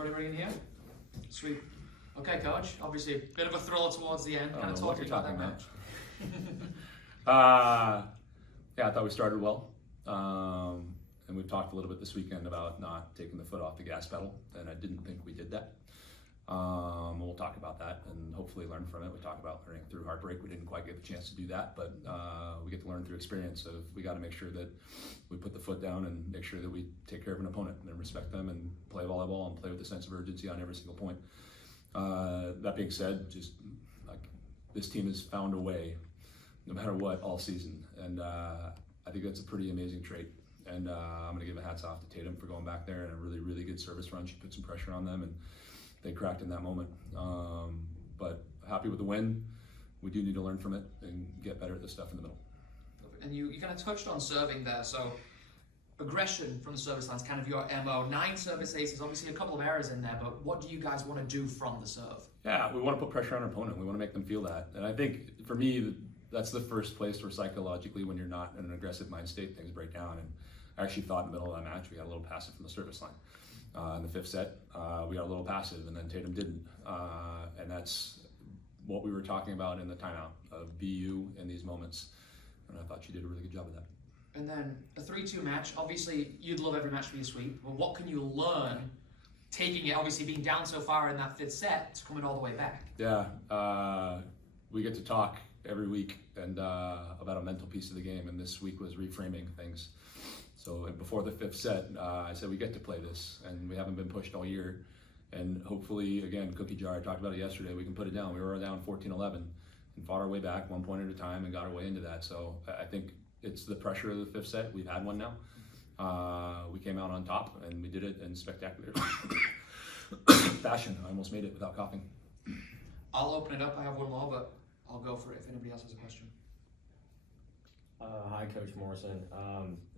everybody in here? Sweet. Okay, Coach. Obviously, a bit of a thriller towards the end. Kind of talking about that match. Yeah, I thought we started well. And we've talked a little bit this weekend about not taking the foot off the gas pedal, and I didn't think we did that. We'll talk about that and hopefully learn from it. We talk about learning through heartbreak. We didn't quite get the chance to do that, but we get to learn through experience. So we got to make sure that we put the foot down and make sure that we take care of an opponent and respect them and play volleyball and play with a sense of urgency on every single point. That being said, just like this team has found a way, no matter what, all season, and I think that's a pretty amazing trait. And I'm going to give a hats off to Tatum for going back there and a really, really good service run. She put some pressure on them, and they cracked in that moment. But happy with the win. We do need to learn from it and get better at this stuff in the middle. And you kind of touched on serving there. So aggression from the service line is kind of your MO. 9 service aces, obviously a couple of errors in there, but what do you guys want to do from the serve? Yeah, we want to put pressure on our opponent. We want to make them feel that. And I think, for me, that's the first place where psychologically, when you're not in an aggressive mind state, things break down. And I actually thought in the middle of that match, we got a little passive from the service line. In the 5th set, we got a little passive, and then Tatum didn't. And that's what we were talking about in the timeout, of BU in these moments. And I thought she did a really good job of that. And then a 3-2 match. Obviously, you'd love every match to be a sweep, but what can you learn taking it, obviously being down so far in that 5th set, to coming all the way back? Yeah, we get to talk every week and about a mental piece of the game, and this week was reframing things. So before the 5th set, I said we get to play this, and we haven't been pushed all year. And hopefully, again, cookie jar, I talked about it yesterday, we can put it down. We were down 14-11 and fought our way back 1 point at a time and got our way into that. So I think it's the pressure of the 5th set. We've had one now. We came out on top, and we did it in spectacular fashion. I almost made it without coughing. I'll open it up. I have one more, but I'll go for it if anybody else has a question. Hi, Coach Morrison.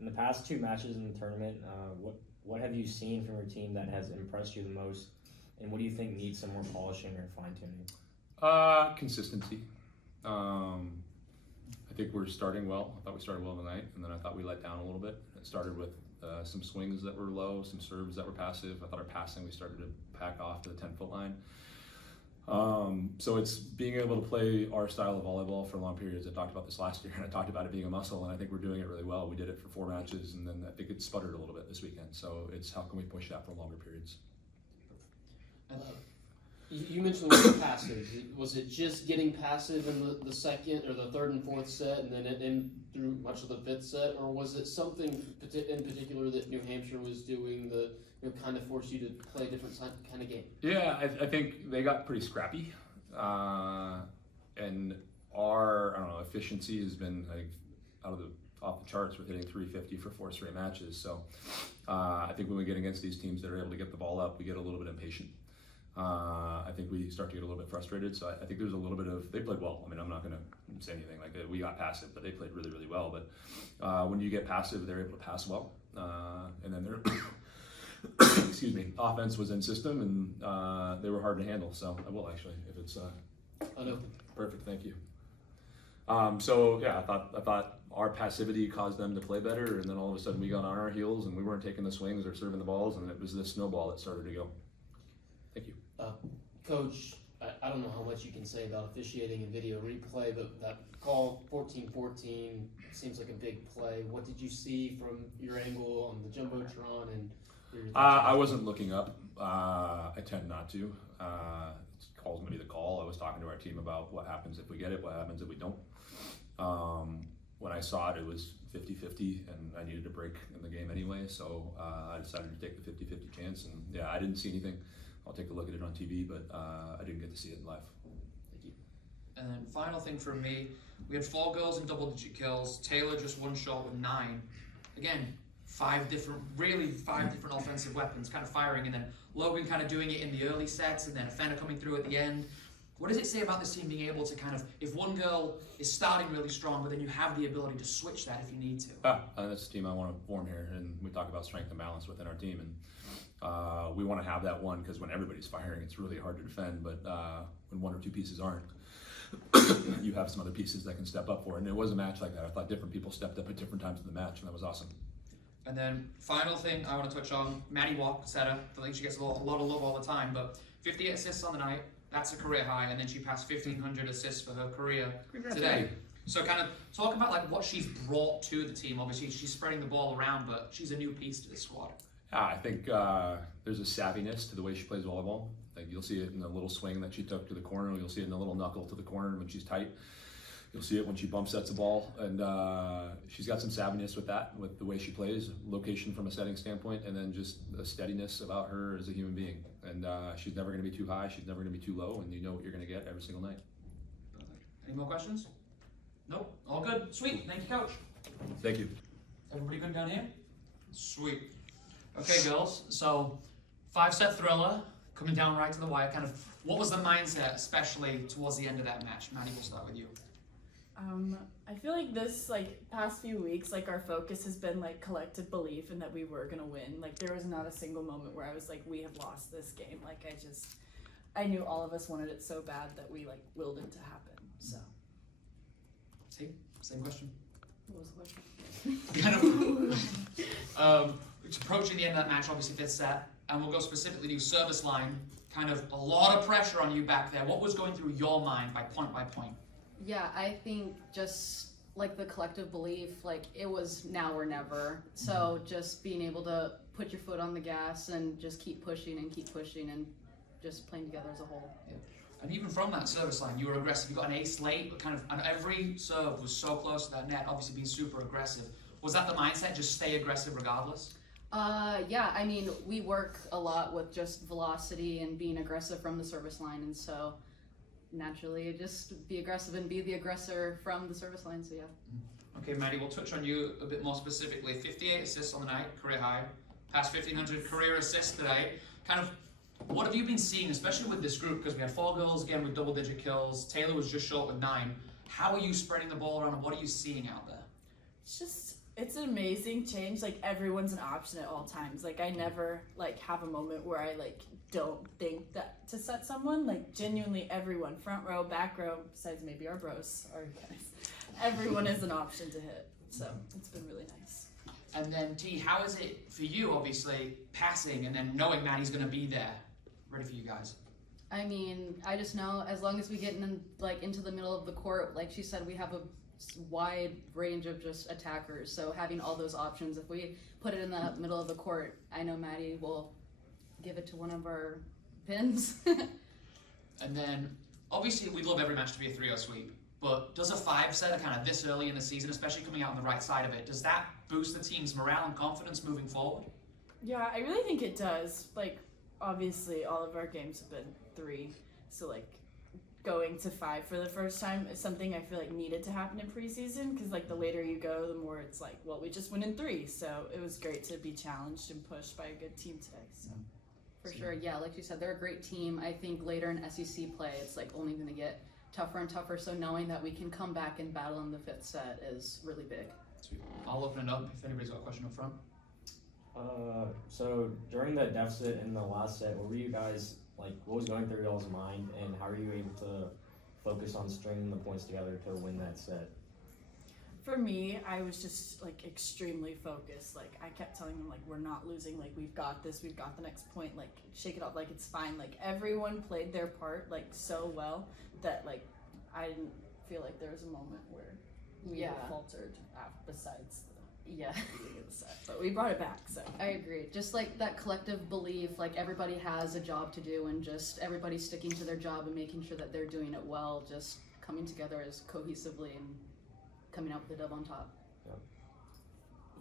In the past 2 matches in the tournament, what have you seen from your team that has impressed you the most, and what do you think needs some more polishing or fine-tuning? Consistency. I think we're starting well. I thought we started well tonight, and then I thought we let down a little bit. It started with some swings that were low, some serves that were passive. I thought our passing, we started to pack off to the 10-foot line. So it's being able to play our style of volleyball for long periods. I talked about this last year, and I talked about it being a muscle, and I think we're doing it really well. We did it for 4 matches, and then I think it sputtered a little bit this weekend. So it's how can we push that for longer periods. You mentioned the word passive. Was it just getting passive in the 2nd or the 3rd and 4th set, and then in through much of the 5th set, or was it something in particular that New Hampshire was doing that kind of forced you to play a different kind of game? Yeah, I think they got pretty scrappy, and our efficiency has been off the charts. We're hitting 350 for 4 straight matches. So I think when we get against these teams that are able to get the ball up, we get a little bit impatient. I think we start to get a little bit frustrated. So I think there's a little bit of, they played well. I mean, I'm not going to say anything like that. We got passive, but they played really, really well. But when you get passive, they're able to pass well. And then they're, excuse me, offense was in system, and they were hard to handle. So I will actually, if it's perfect, thank you. So yeah, I thought our passivity caused them to play better, and then all of a sudden we got on our heels, and we weren't taking the swings or serving the balls, and it was this snowball that started to go. Thank you. Coach, I don't know how much you can say about officiating and video replay, but that call 14-14 seems like a big play. What did you see from your angle on the Jumbotron? And I wasn't looking up. I tend not to. Call's gonna be the call. I was talking to our team about what happens if we get it, what happens if we don't. When I saw it, it was 50-50, and I needed a break in the game anyway, so I decided to take the 50-50 chance. And yeah, I didn't see anything. I'll take a look at it on TV, but I didn't get to see it live. Thank you. And then final thing from me, we had 4 girls in double-digit kills. Taylor just 1 short with 9. Again, 5 different offensive weapons kind of firing, and then Logan kind of doing it in the early sets, and then a Fenner coming through at the end. What does it say about this team being able to kind of, if one girl is starting really strong, but then you have the ability to switch that if you need to? That's the team I want to form here, and we talk about strength and balance within our team, and we want to have that one, because when everybody's firing, it's really hard to defend, but when 1 or 2 pieces aren't, you have some other pieces that can step up for it. And it was a match like that. I thought different people stepped up at different times in the match, and that was awesome. And then final thing I want to touch on, Maddie Waak, setter. I think she gets a lot of love all the time, but 58 assists on the night. That's a career high, and then she passed 1,500 assists for her career today. So kind of talk about like what she's brought to the team. Obviously, she's spreading the ball around, but she's a new piece to this squad. Yeah, I think there's a savviness to the way she plays volleyball. Like you'll see it in the little swing that she took to the corner. You'll see it in the little knuckle to the corner when she's tight. You'll see it when she bump sets a ball, and she's got some savviness with that, with the way she plays, location from a setting standpoint, and then just a steadiness about her as a human being. And she's never going to be too high, she's never going to be too low, and you know what you're going to get every single night. Any more questions? Nope, all good. Sweet, thank you, Coach. Thank you. Everybody good down here? Sweet. Okay, girls, so 5-set thriller, coming down right to the wire. Kind of, what was the mindset, especially towards the end of that match? Maddie, we'll start with you. I feel like this past few weeks, our focus has been collective belief in that we were gonna win. There was not a single moment where I was like, we have lost this game. I knew all of us wanted it so bad that we willed it to happen. So. Same question. What was the question? Kind of, it's approaching the end of that match, obviously 5th set, and we'll go specifically to service line. Kind of a lot of pressure on you back there. What was going through your mind by point? Yeah, I think just the collective belief, it was now or never. So just being able to put your foot on the gas and just keep pushing and just playing together as a whole. Yeah. And even from that service line, you were aggressive. You got an ace late, but and every serve was so close to that net, obviously being super aggressive. Was that the mindset, just stay aggressive regardless? Yeah, I mean, we work a lot with just velocity and being aggressive from the service line, and so naturally just be aggressive and be the aggressor from the service line, so yeah. Okay, Maddie, we'll touch on you a bit more specifically. 58 assists on the night, career high. Past 1,500 career assists today. Kind of, what have you been seeing, especially with this group? Because we had 4 girls again with double-digit kills. Taylor was just short with 9. How are you spreading the ball around, and what are you seeing out there? It's an amazing change. Everyone's an option at all times. I never have a moment where I don't think that to set someone. Genuinely everyone, front row, back row, besides maybe our bros, our guys, everyone is an option to hit. So it's been really nice. And then T, how is it for you, obviously, passing and then knowing Maddie's gonna be there, ready for you guys? I mean, I just know as long as we get into the middle of the court, like she said, we have a wide range of just attackers. So having all those options, if we put it in the middle of the court, I know Maddie will give it to one of our pins. And then, obviously, we'd love every match to be a 3-0 sweep, but does a 5-set kind of this early in the season, especially coming out on the right side of it, does that boost the team's morale and confidence moving forward? Yeah, I really think it does. Obviously, all of our games have been 3, so going to 5 for the first time is something I feel needed to happen in preseason, because the later you go, the more it's well, we just win in 3, so it was great to be challenged and pushed by a good team today. So for sure, yeah, like you said, they're a great team. I think later in SEC play, it's only going to get tougher and tougher, so knowing that we can come back and battle in the 5th set is really big. Sweet. I'll open it up if anybody's got a question up front. So during the deficit in the last set, what were you guys what was going through y'all's mind, and how are you able to focus on stringing the points together to win that set? For me, I was just extremely focused. I kept telling them we're not losing. We've got this. We've got the next point. Shake it off. It's fine. Everyone played their part so well that I didn't feel there was a moment where we faltered. Besides the beginning of the set, but we brought it back. So I agree. Just that collective belief, everybody has a job to do, and just everybody sticking to their job and making sure that they're doing it well. Just coming together as cohesively and coming out with a dub on top. Yeah.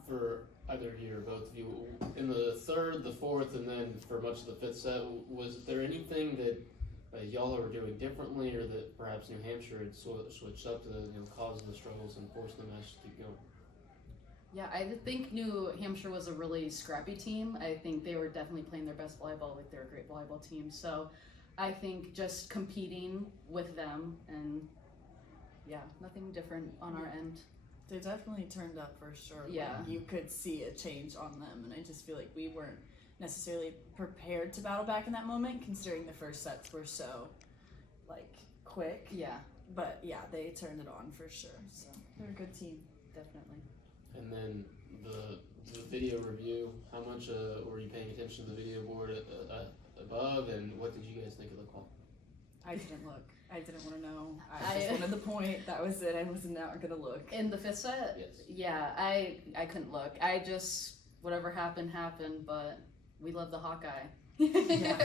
For either of you or both of you, in the 3rd, the 4th, and then for much of the 5th set, was there anything that y'all were doing differently, or that perhaps New Hampshire had switched up to cause the struggles and force the match to keep going? Yeah, I think New Hampshire was a really scrappy team. I think they were definitely playing their best volleyball. They're a great volleyball team. So I think just competing with them, and nothing different on our end. they definitely turned up for sure. Yeah. You could see a change on them, and I just feel we weren't necessarily prepared to battle back in that moment, considering the first sets were so quick. Yeah. But yeah, they turned it on for sure. So they're a good team. Definitely. And then the video review, how much were you paying attention to the video board above, and what did you guys think of the call? I didn't look. I didn't want to know. I just wanted the point. That was it. I was not gonna look. In the fifth set? Yes. Yeah, I couldn't look. I just, whatever happened, but we love the Hawkeye. Yeah.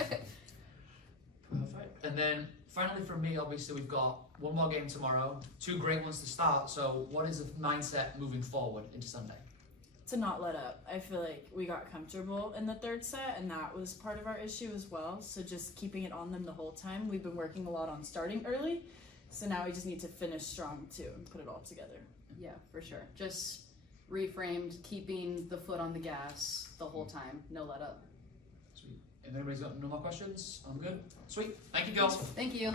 Perfect. And then finally for me, obviously we've got one more game tomorrow, 2 great ones to start. So what is the mindset moving forward into Sunday? To not let up. I feel like we got comfortable in the third set, and that was part of our issue as well. So just keeping it on them the whole time. We've been working a lot on starting early, so now we just need to finish strong too and put it all together. Yeah, for sure. Just reframed, keeping the foot on the gas the whole time. No let up. Sweet. If anybody's got no more questions, I'm good. Sweet. Thank you, girls. Thank you.